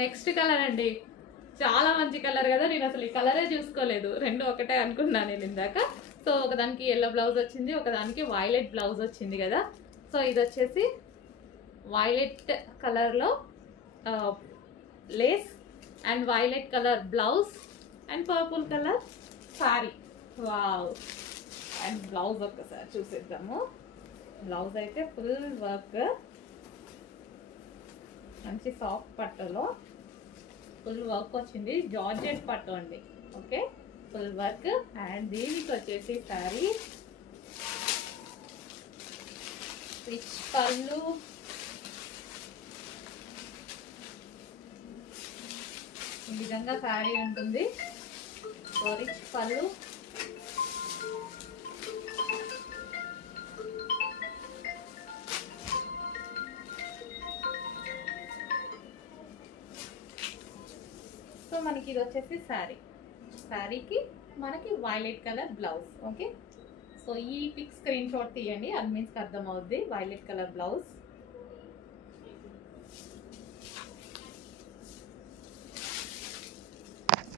Next colour అండి, చాలా మంచి కలర్ కదా. నేను అసలు ఈ కలరే చూసుకోలేదు, రెండు ఒకటే అనుకున్నాను నేను ఇందాక. సో ఒకదానికి ఎల్లో బ్లౌజ్ వచ్చింది, ఒకదానికి వైలెట్ బ్లౌజ్ వచ్చింది కదా. సో ఇది వచ్చేసి వైలెట్ కలర్లో Lay's and violet color blouse and purple colour sorry. Wow. And blouse ఒక్కసారి చూసేద్దాము. బ్లౌజ్ అయితే ఫుల్ వర్క్, మంచి సాఫ్ట్ పట్టులో ఫుల్ వర్క్ వచ్చింది, జార్జెట్ పట్టు అండి. Okay, full work. అండ్ దీనికి వచ్చేసి శారీ రిచ్ పళ్ళు, ఈ విధంగా శారీ ఉంటుంది. సో రిచ్ పళ్ళు, సో మనకి ఇది వచ్చేసి శారీకి మనకి violet color blouse. Okay, so ఈ పిక్ స్క్రీన్ షాట్ తీయండి, అది మీన్స్కి అర్థమవుద్ది. Violet color blouse